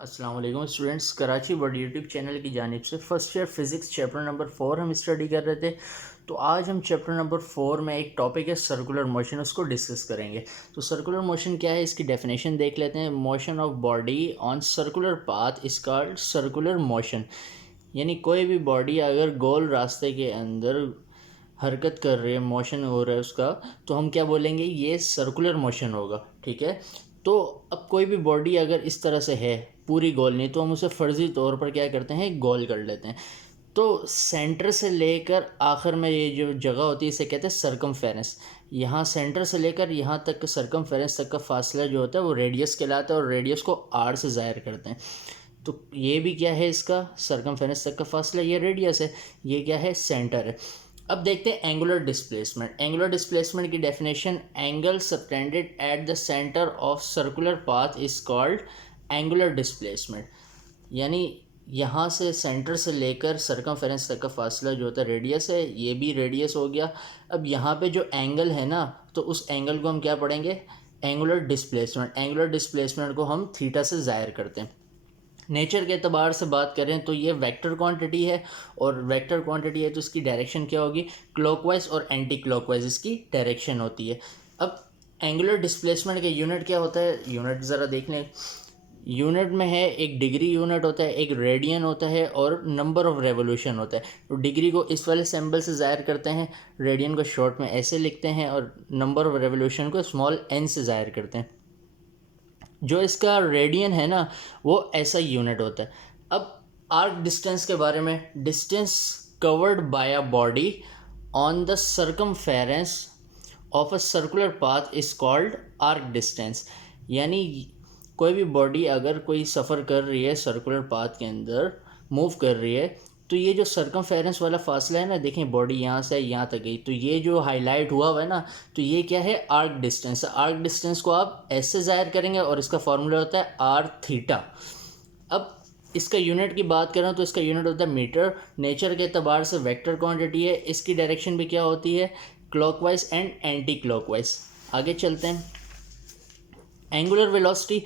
अस्सलाम वालेकुम students, Karachi world YouTube channel की जानिब से first year physics chapter number 4 हम स्टडी कर रहे थे। तो आज हम चैप्टर नंबर 4 में एक टॉपिक है सर्कुलर मोशन, उसको डिस्कस करेंगे। तो सर्कुलर मोशन क्या है, इसकी डेफिनेशन देख लेते हैं। Motion of body on circular path is called circular motion. यानी कोई भी बॉडी अगर गोल रास्ते के अंदर हरकत कर रही है, मोशन हो रहा है उसका, तो हम क्या बोलेंगे, ये सर्कुलर मोशन होगा। ठीक है। तो अब कोई भी बॉडी अगर इस तरह से है, पूरी गोल नहीं, तो हम उसे फ़र्ज़ी तौर पर क्या करते हैं, गोल कर लेते हैं। तो सेंटर से लेकर आखिर में ये जो जगह होती है इसे कहते हैं सरकमफेरेंस। यहाँ सेंटर से लेकर यहाँ तक सरकमफेरेंस तक का फासला जो होता है वो रेडियस कहलाता है, और रेडियस को आर से ज़ाहिर करते हैं। तो ये भी क्या है, इसका सरकमफेरेंस तक का फासला, ये रेडियस है, ये क्या है, सेंटर है। अब देखते हैं एंगुलर डिस्प्लेसमेंट। एंगुलर डिस्प्लेसमेंट की definition, angle subtended at the centre of circular path is called angular displacement. यानी यहाँ से सेंटर से लेकर सरकमफेरेंस तक का फासला जो होता है रेडियस है, ये भी रेडियस हो गया। अब यहाँ पे जो एंगल है ना, तो उस एंगल को हम क्या पढ़ेंगे, एंगुलर डिस्प्लेसमेंट। एंगुलर डिस्प्लेसमेंट को हम थीटा से ज़ाहिर करते हैं। नेचर के अतबार से बात करें तो ये वेक्टर क्वांटिटी है, और वेक्टर क्वांटिटी है तो इसकी डायरेक्शन क्या होगी, क्लॉकवाइज और एंटी क्लॉकवाइज इसकी डायरेक्शन होती है। अब एंगुलर डिस्प्लेसमेंट के यूनिट क्या होता है, यूनिट ज़रा देख लें। यूनिट में है, एक डिग्री यूनिट होता है, एक रेडियन होता है, और नंबर ऑफ रेवोल्यूशन होता है। तो डिग्री को इस वाले सिंबल से ज़ाहिर करते हैं, रेडियन को शॉर्ट में ऐसे लिखते हैं, और नंबर ऑफ रेवोल्यूशन को स्मॉल एन से ज़ाहिर करते हैं। जो इसका रेडियन है ना, वो ऐसा यूनिट होता है। अब आर्क डिस्टेंस के बारे में, distance covered by a body on the circumference of a circular path is called arc distance. यानी कोई भी बॉडी अगर कोई सफ़र कर रही है, सर्कुलर पाथ के अंदर मूव कर रही है, तो ये जो सर्कमफेरेंस वाला फासला है ना, देखें बॉडी यहाँ से यहाँ तक गई, तो ये जो हाईलाइट हुआ हुआ है ना, तो ये क्या है, आर्क डिस्टेंस। आर्क डिस्टेंस को आप ऐसे ज़ाहिर करेंगे, और इसका फॉर्मूला होता है आर थीटा। अब इसका यूनिट की बात करें तो इसका यूनिट होता है मीटर। नेचर के अतबार से वेक्टर क्वांटिटी है, इसकी डायरेक्शन भी क्या होती है, क्लॉकवाइज एंड एंटी क्लॉकवाइज। आगे चलते हैं, एंगुलर वेलोसिटी।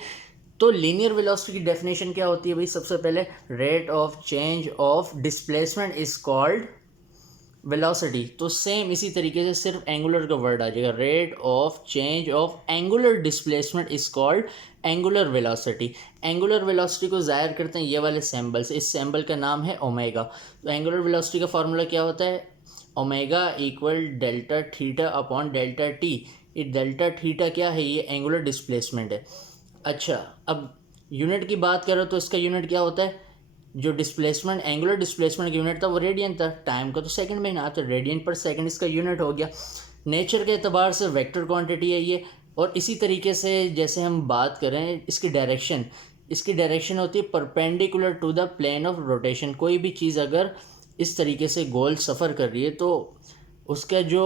तो लीनियर वेलोसिटी की डेफिनेशन क्या होती है भाई, सबसे पहले rate of change of displacement is called velocity. तो सेम इसी तरीके से सिर्फ एंगुलर का वर्ड आ जाएगा, rate of change of angular displacement is called angular velocity. Angular velocity को ज़ाहिर करते हैं ये वाले सिंबल से, इस सिंबल का नाम है ओमेगा। तो एंगुलर वेलोसिटी का फार्मूला क्या होता है, omega equal delta theta upon delta T. ये डेल्टा थीटा क्या है, ये एंगुलर डिस्प्लेसमेंट है। अच्छा, अब यूनिट की बात करो तो इसका यूनिट क्या होता है, जो डिस्प्लेसमेंट, एंगुलर डिस्प्लेसमेंट का यूनिट था वो रेडियन था, टाइम का तो सेकंड में ना, तो रेडियन पर सेकंड इसका यूनिट हो गया। नेचर के अतबार से वेक्टर क्वांटिटी है ये। और इसी तरीके से जैसे हम बात करें इसकी डायरेक्शन, इसकी डायरेक्शन होती है perpendicular to the plane of rotation. कोई भी चीज़ अगर इस तरीके से गोल सफ़र कर रही है तो उसका जो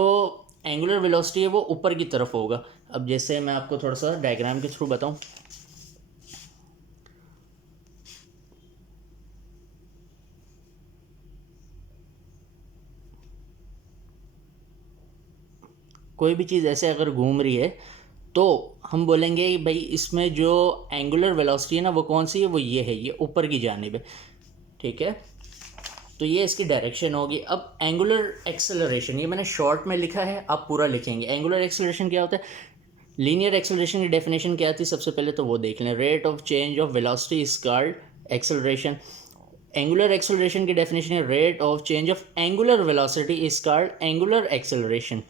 एंगुलर वेलोसिटी है वो ऊपर की तरफ होगा। अब जैसे मैं आपको थोड़ा सा डायग्राम के थ्रू बताऊं, कोई भी चीज़ ऐसे अगर घूम रही है तो हम बोलेंगे कि भाई इसमें जो एंगुलर वेलोसिटी है ना, वो कौन सी है, वो ये है, ये ऊपर की जानिब है। ठीक है। तो ये इसकी डायरेक्शन होगी। अब एंगुलर एक्सेलरेशन, ये मैंने शॉर्ट में लिखा है, आप पूरा लिखेंगे। एंगुलर एक्सेलरेशन क्या होता है, लीनियर एक्सेलरेशन की डेफिनेशन क्या थी, सबसे पहले तो वो देख लें। Rate of change of velocity is called acceleration. Angular acceleration की डेफिनेशन है, rate of change of angular velocity is called angular acceleration.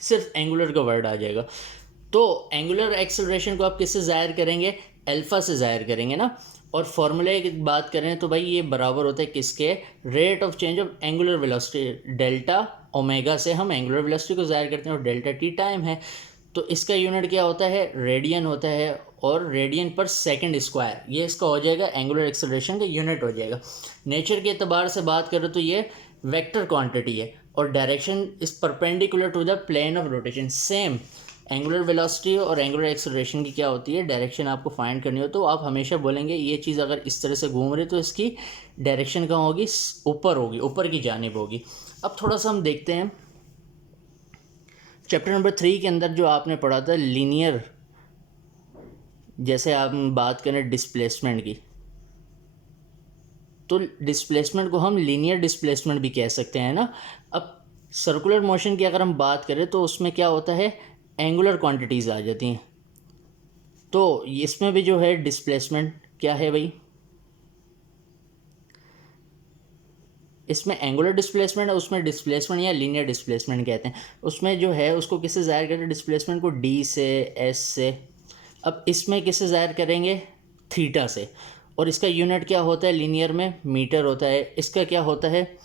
सिर्फ एंगुलर का वर्ड आ जाएगा। तो एंगुलर एक्सेलरेशन को आप किससे ज़ाहिर करेंगे, अल्फ़ा से ज़ाहिर करेंगे ना। और फॉर्मूले की बात करें तो भाई ये बराबर होता है किसके, rate of change of angular velocity, delta omega से हम एंगुलर वेलोसिटी को ज़ाहिर करते हैं, और डेल्टा टी टाइम है। तो इसका यूनिट क्या होता है, रेडियन होता है, और रेडियन पर सेकंड स्क्वायर, ये इसका हो जाएगा, एंगुलर एक्सेलरेशन का यूनिट हो जाएगा। नेचर के अतबार से बात करें तो ये वेक्टर क्वांटिटी है, और direction is perpendicular to the plane of rotation. Same angular velocity और एंगुलर एक्सेलरेशन की क्या होती है, डायरेक्शन आपको फाइंड करनी हो तो आप हमेशा बोलेंगे ये चीज़ अगर इस तरह से घूम रही है तो इसकी डायरेक्शन कहाँ होगी, ऊपर होगी, ऊपर की जानिब होगी। अब थोड़ा सा हम देखते हैं चैप्टर नंबर 3 के अंदर जो आपने पढ़ा था लीनियर, जैसे आप बात करें डिस्प्लेसमेंट की, तो डिस्प्लेसमेंट को हम लीनियर डिस्प्लेसमेंट भी कह सकते हैं ना। अब सर्कुलर मोशन की अगर हम बात करें तो उसमें क्या होता है, एंगुलर क्वांटिटीज़ आ जाती हैं। तो इसमें भी जो है डिस्प्लेसमेंट क्या है भाई, इसमें एंगुलर डिस्प्लेसमेंट है, उसमें डिस्प्लेसमेंट या लीनियर डिस्प्लेसमेंट कहते हैं। उसमें जो है उसको किससे ज़ाहिर करते हैं, डिस्प्लेसमेंट को डी से, एस से। अब इसमें किससे ज़ाहिर करेंगे, थीटा से। और इसका यूनिट क्या होता है, लीनियर में मीटर होता है। इसका क्या होता है,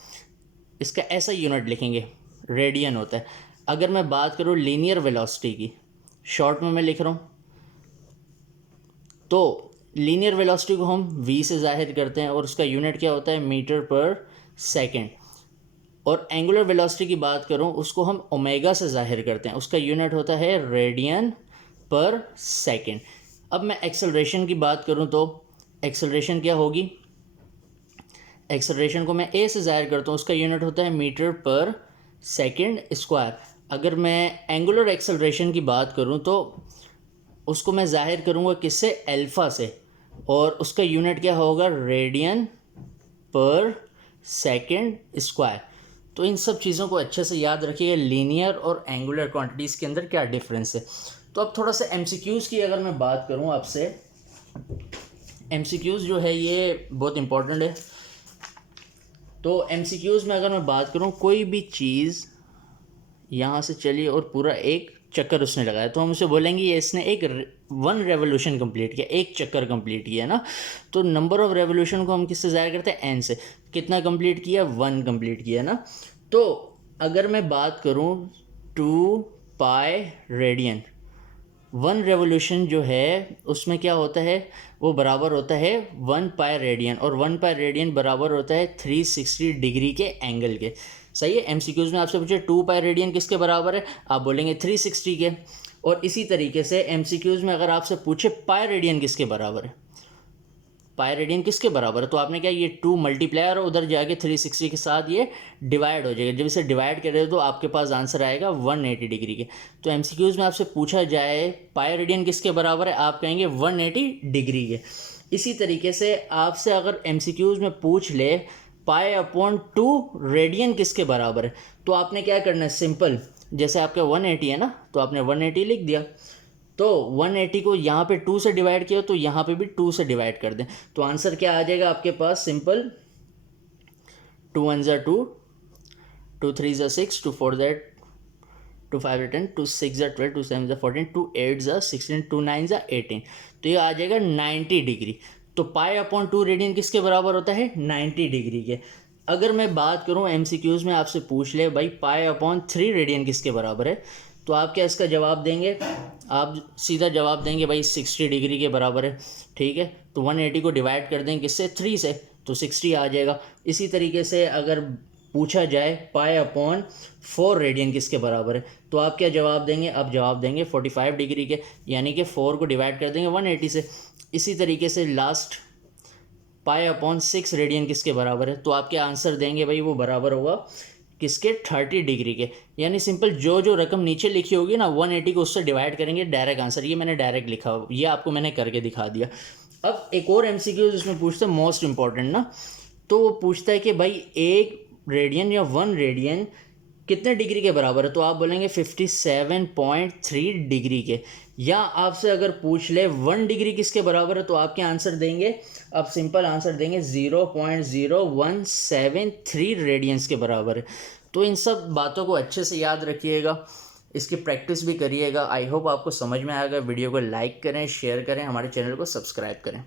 इसका ऐसा यूनिट लिखेंगे, रेडियन होता है। अगर मैं बात करूँ लीनियर वेलोसिटी की, शॉर्ट में मैं लिख रहा हूँ, तो लीनियर वेलोसिटी को हम v से ज़ाहिर करते हैं और उसका यूनिट क्या होता है, मीटर पर सेकेंड। और एंगुलर वेलोसिटी की बात करूं, उसको हम ओमेगा से ज़ाहिर करते हैं, उसका यूनिट होता है रेडियन पर सेकेंड। अब मैं एक्सेलरेशन की बात करूं तो एक्सेलरेशन क्या होगी, एक्सेलरेशन को मैं a से ज़ाहिर करता हूं, उसका यूनिट होता है मीटर पर सेकेंड स्क्वायर। अगर मैं एंगुलर एक्सेलरेशन की बात करूं तो उसको मैं ज़ाहिर करूंगा किससे, अल्फ़ा से, और उसका यूनिट क्या होगा, रेडियन पर सेकेंड स्क्वायर। तो इन सब चीज़ों को अच्छे से याद रखिएगा, लीनियर और एंगुलर क्वांटिटीज़ के अंदर क्या डिफरेंस है। तो अब थोड़ा सा एमसीक्यूज़ की अगर मैं बात करूं आपसे, एमसीक्यूज़ जो है ये बहुत इंपॉर्टेंट है। तो एमसीक्यूज़ में अगर मैं बात करूं, कोई भी चीज़ यहाँ से चली और पूरा एक चक्कर उसने लगाया, तो हम उसे बोलेंगे ये इसने एक वन रेवोल्यूशन कंप्लीट किया, एक चक्कर कंप्लीट किया ना। तो नंबर ऑफ रेवोल्यूशन को हम किससे ज़ाहिर करते हैं, एन से। कितना कंप्लीट किया, वन कंप्लीट किया ना। तो अगर मैं बात करूँ 2 पाई रेडियन, वन रेवोल्यूशन जो है उसमें क्या होता है, वो बराबर होता है 1 पाई रेडियन, और 1 पाई रेडियन बराबर होता है 360 डिग्री के एंगल के। सही है। एमसीक्यूज़ में आपसे पूछे 2 पाई रेडियन किसके बराबर है, आप बोलेंगे 360 के। और इसी तरीके से एमसीक्यूज़ में अगर आपसे पूछे पाई रेडियन किसके बराबर है, पाई रेडियन किसके बराबर है, तो आपने क्या, ये 2 मल्टीप्लायर उधर जाके 360 के साथ ये डिवाइड हो जाएगा। जब इसे डिवाइड करें तो आपके पास आंसर आएगा 180 डिग्री के। तो एमसीक्यूज़ में आपसे पूछा जाए पाई रेडियन किसके बराबर है, आप कहेंगे 180 डिग्री के। इसी तरीके से आपसे अगर एमसीक्यूज़ में पूछ ले पाई अपॉन 2 रेडियन किसके बराबर है, तो आपने क्या करना है, सिंपल, जैसे आपका 180 है ना, तो आपने 180 लिख दिया। तो 180 को यहाँ पे 2 से डिवाइड किया, तो यहाँ पे भी 2 से डिवाइड कर दें, तो आंसर क्या आ जाएगा आपके पास, सिंपल, 2 1 ज़ा 2, 2 3 ज़ा 6, 2 4 ज़ा 8, 2 5 ज़ा 10, 2 6 ज़ा 12, 2 7 ज़ा 14, 2 8 ज़ा 16, 2 9 ज़ा 18। तो ये आ जाएगा 90 डिग्री। तो पाई अपॉन 2 रेडियन किसके बराबर होता है, 90 डिग्री के। अगर मैं बात करूँ एमसीक्यूज़ में आपसे पूछ ले भाई पाई अपॉन 3 रेडियन किसके बराबर है, तो आप क्या इसका जवाब देंगे, आप सीधा जवाब देंगे भाई 60 डिग्री के बराबर है। ठीक है, तो 180 को डिवाइड कर देंगे किससे, 3 से, तो 60 आ जाएगा। इसी तरीके से अगर पूछा जाए पाई अपॉन 4 रेडियन किसके बराबर है, तो आप क्या जवाब देंगे, आप जवाब देंगे 45 डिग्री के, यानी कि 4 को डिवाइड कर देंगे 180 से। इसी तरीके से लास्ट पाई अपॉन 6 रेडियन किसके बराबर है, तो आप क्या आंसर देंगे भाई, वो बराबर होगा किसके, 30 डिग्री के। यानी सिंपल जो जो रकम नीचे लिखी होगी ना 180 को उससे डिवाइड करेंगे, डायरेक्ट आंसर। ये मैंने डायरेक्ट लिखा, ये आपको मैंने करके दिखा दिया। अब एक और एमसीक्यू जिसमें पूछते हैं मोस्ट इंपॉर्टेंट ना, तो वो पूछता है कि भाई 1 रेडियन या 1 रेडियन कितने डिग्री के बराबर है, तो आप बोलेंगे 57.3 डिग्री के। या आपसे अगर पूछ ले 1 डिग्री किसके बराबर है, तो आप क्या आंसर देंगे, आप सिंपल आंसर देंगे 0.0173 रेडियंस के बराबर है। तो इन सब बातों को अच्छे से याद रखिएगा, इसकी प्रैक्टिस भी करिएगा। आई होप आपको समझ में आएगा। वीडियो को लाइक करें, शेयर करें, हमारे चैनल को सब्सक्राइब करें।